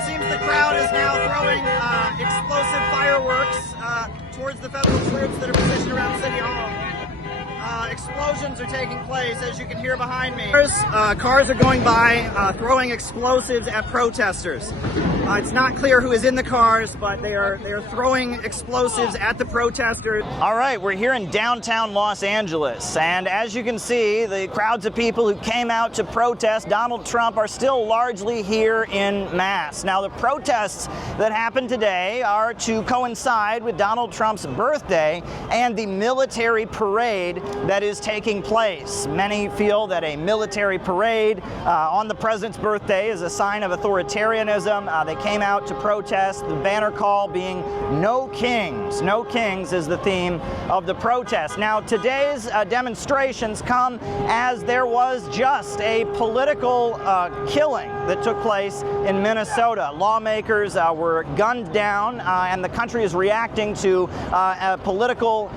It seems the crowd is now throwing explosive fireworks towards the federal troops that are positioned around City Hall. Explosions are taking place, as you can hear behind me. Cars are going by throwing explosives at protesters. It's not clear who is in the cars, but they are throwing explosives at the protesters. All right, we're here in downtown Los Angeles, and as you can see, the crowds of people who came out to protest Donald Trump are still largely here in mass. Now, the protests that happened today are to coincide with Donald Trump's birthday and the military parade that is taking place. Many feel that a military parade on the president's birthday is a sign of authoritarianism. They came out to protest, the banner call being "No Kings." No Kings is the theme of the protest. Now, today's demonstrations come as there was just a political killing that took place in Minnesota. Lawmakers were gunned down, and the country is reacting to a political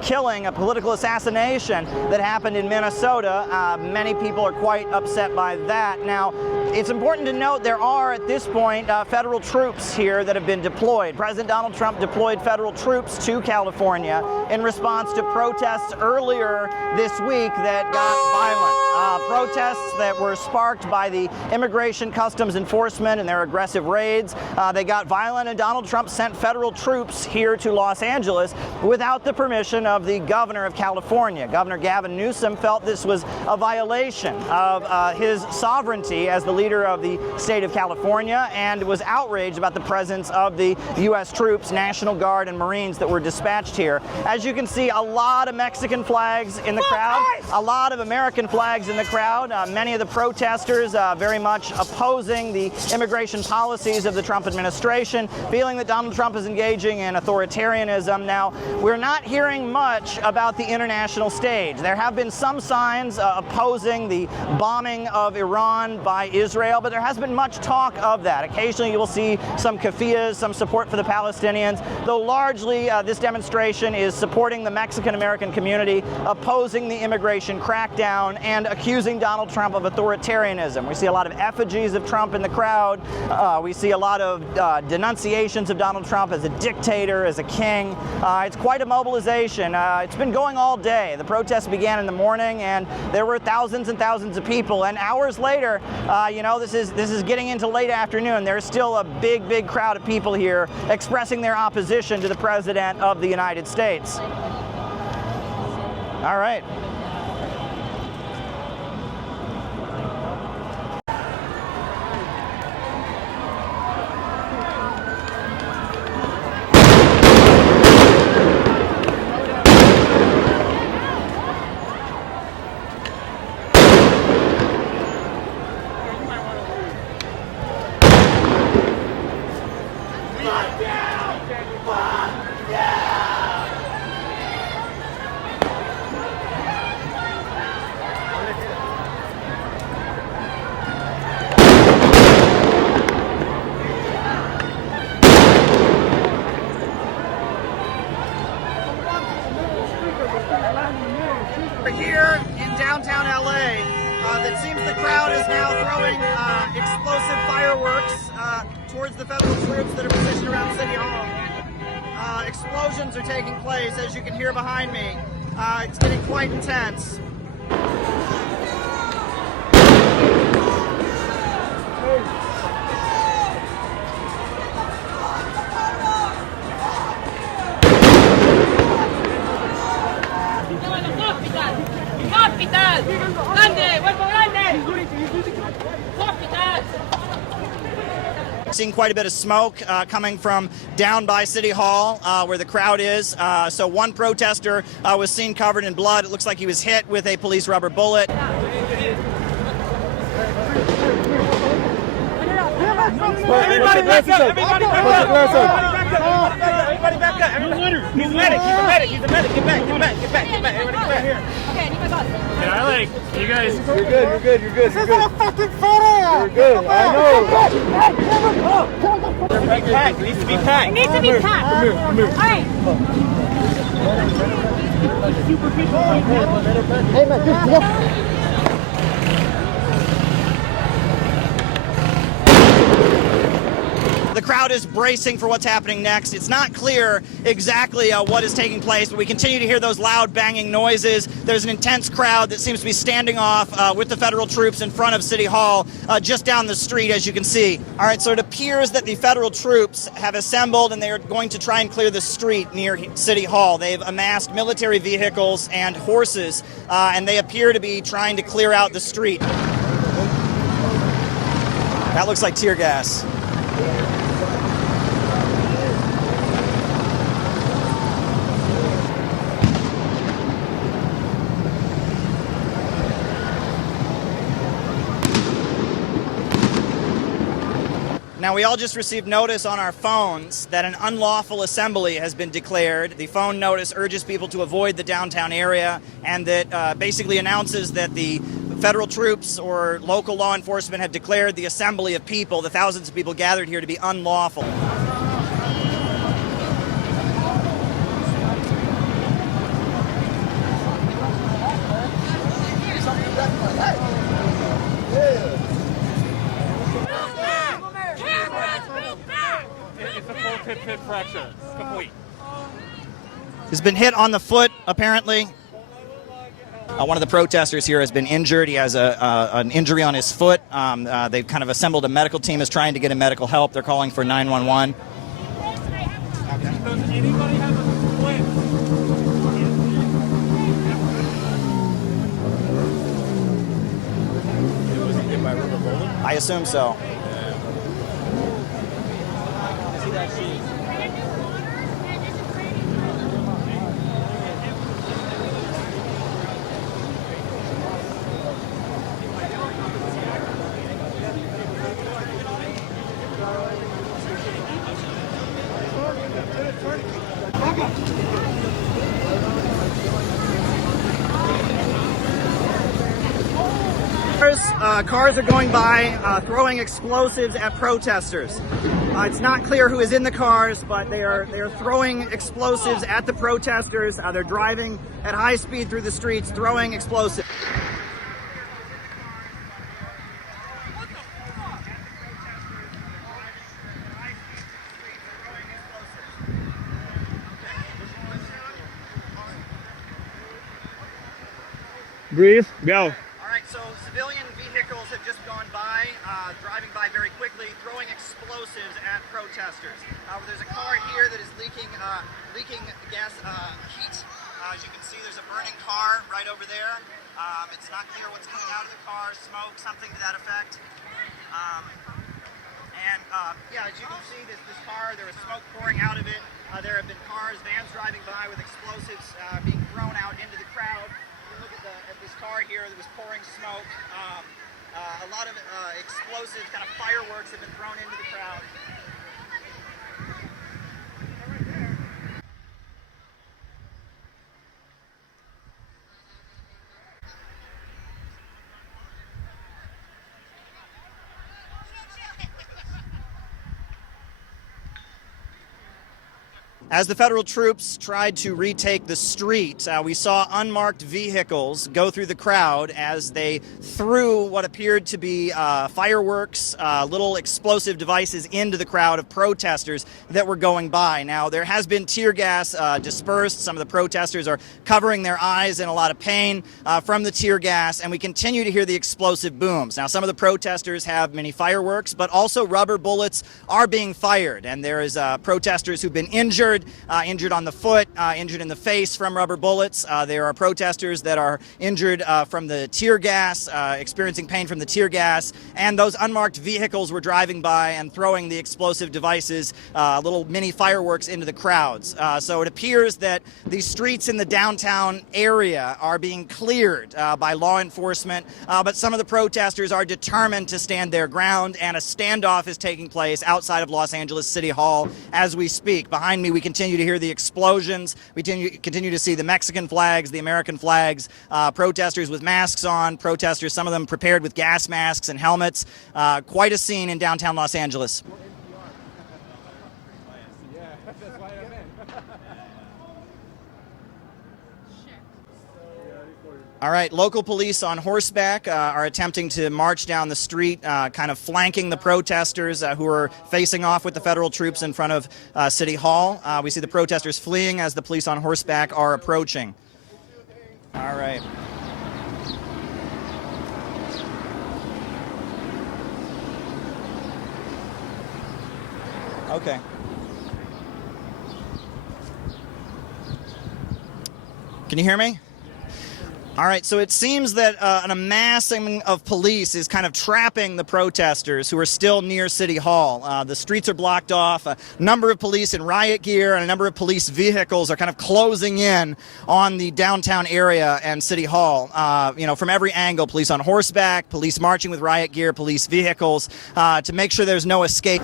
killing, a political assassination that happened in Minnesota. Many people are quite upset by that. Now, it's important to note there are, at this point, federal troops here that have been deployed. President Donald Trump deployed federal troops to California in response to protests earlier this week that got violent. Protests that were sparked by the Immigration Customs Enforcement and their aggressive raids. They got violent, and Donald Trump sent federal troops here to Los Angeles without the permission of the governor of California. Governor Gavin Newsom felt this was a violation of his sovereignty as the leader of the state of California, and was outraged about the presence of the U.S. troops, National Guard, and Marines that were dispatched here. As you can see, a lot of Mexican flags in the crowd, a lot of American flags in the crowd. Many of the protesters very much opposing the immigration policies of the Trump administration, feeling that Donald Trump is engaging in authoritarianism. Now, we're not hearing much about the international stage. There have been some signs opposing the bombing of Iran by Israel, but there hasn't been much talk of that. Occasionally you will see some keffiyehs, some support for the Palestinians, though largely this demonstration is supporting the Mexican-American community, opposing the immigration crackdown, and accusing Donald Trump of authoritarianism. We see a lot of effigies of Trump in the crowd. We see a lot of denunciations of Donald Trump as a dictator, as a king. It's quite a mobilization. It's been going all day. The protests began in the morning, and there were thousands and thousands of people. And hours later, this is getting into late afternoon. There's still a big crowd of people here expressing their opposition to the President of the United States. All right. We're here in downtown LA. It seems the crowd is now throwing explosive fireworks towards the federal troops that are positioned around City Hall. Explosions are taking place, as you can hear behind me. It's getting quite intense. Seeing quite a bit of smoke coming from down by City Hall where the crowd is. So one protester was seen covered in blood. It looks like he was hit with a police rubber bullet. Everybody back up! Everybody back up! Everybody back up! He's a medic! He's a medic! He's a medic! Get back! Get back! Get back! Get back! Everybody get back here! Okay, I need my bus. Yeah, I like you guys. You're good. You're good. You're good. This isn't a fucking photo! You're good. I know. It needs to be packed. It needs to be packed. Come here. Come here. All right. Hey man, just crowd is bracing for what's happening next. It's not clear exactly what is taking place, but we continue to hear those loud banging noises. There's an intense crowd that seems to be standing off with the federal troops in front of City Hall, just down the street, as you can see. All right, so it appears that the federal troops have assembled and they are going to try and clear the street near City Hall. They've amassed military vehicles and horses, and they appear to be trying to clear out the street. That looks like tear gas. Now, we all just received notice on our phones that an unlawful assembly has been declared. The phone notice urges people to avoid the downtown area, and that basically announces that the federal troops or local law enforcement have declared the assembly of people, the thousands of people gathered here, to be unlawful. It's a full tip fracture. Complete. He's been hit on the foot, apparently. One of the protesters here has been injured. He has an injury on his foot. They've kind of assembled a medical team, is trying to get him medical help. They're calling for 911. Does anybody have a split? Was he hit by a rubber bullet? I assume so. Cars are going by, throwing explosives at protesters. It's not clear who is in the cars, but they are throwing explosives at the protesters. They're driving at high speed through the streets, throwing explosives. Breathe. Go. All right, so civilian vehicles have just gone by, driving by very quickly, throwing explosives at protesters. There's a car here that is leaking gas heat. As you can see, there's a burning car right over there. It's not clear what's coming out of the car, smoke, something to that effect. Yeah, as you can see, this car, there is smoke pouring out of it. There have been cars, vans driving by with explosives being thrown out into the crowd. Look at this car here that was pouring smoke. A lot of explosive kind of fireworks have been thrown into the crowd. As the federal troops tried to retake the street, we saw unmarked vehicles go through the crowd as they threw what appeared to be fireworks, little explosive devices into the crowd of protesters that were going by. Now, there has been tear gas dispersed. Some of the protesters are covering their eyes in a lot of pain from the tear gas, and we continue to hear the explosive booms. Now, some of the protesters have many fireworks, but also rubber bullets are being fired, and there is protesters who've been injured on the foot, injured in the face from rubber bullets. There are protesters that are injured from the tear gas, experiencing pain from the tear gas, and those unmarked vehicles were driving by and throwing the explosive devices, little mini fireworks, into the crowds. So it appears that the streets in the downtown area are being cleared by law enforcement, but some of the protesters are determined to stand their ground, and a standoff is taking place outside of Los Angeles City Hall as we speak. Behind me, we continue to hear the explosions. We continue to see the Mexican flags, the American flags, protesters with masks on, protesters, some of them prepared with gas masks and helmets. Quite a scene in downtown Los Angeles. All right, local police on horseback are attempting to march down the street, kind of flanking the protesters who are facing off with the federal troops in front of City Hall. We see the protesters fleeing as the police on horseback are approaching. All right. Okay. Can you hear me? All right, so it seems that an amassing of police is kind of trapping the protesters who are still near City Hall. The streets are blocked off. A number of police in riot gear and a number of police vehicles are kind of closing in on the downtown area and City Hall. From every angle, police on horseback, police marching with riot gear, police vehicles, to make sure there's no escape.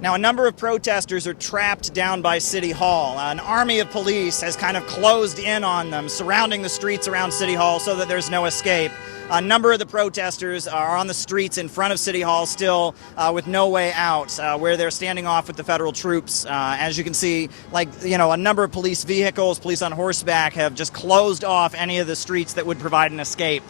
Now, a number of protesters are trapped down by City Hall. An army of police has kind of closed in on them, surrounding the streets around City Hall so that there's no escape. A number of the protesters are on the streets in front of City Hall still with no way out, where they're standing off with the federal troops. As you can see, a number of police vehicles, police on horseback have just closed off any of the streets that would provide an escape.